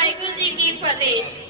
Waheguru ji Ki Fateh.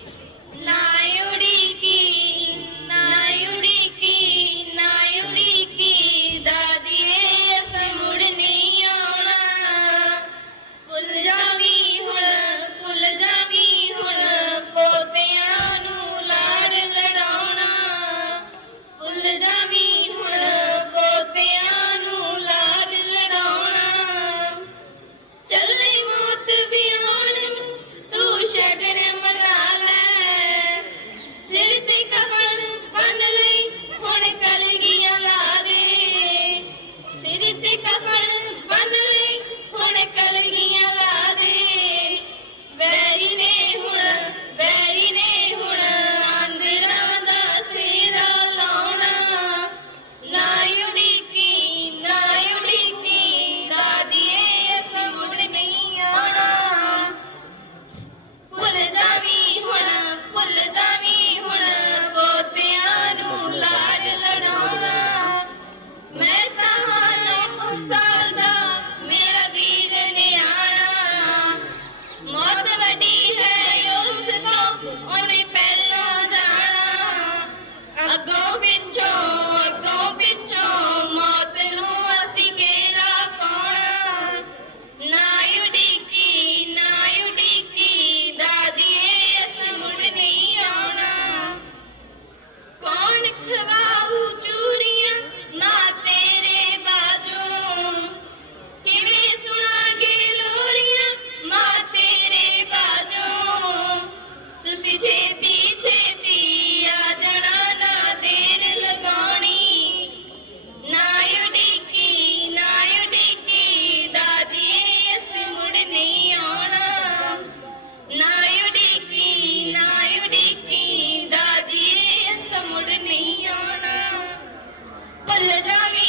Yeah.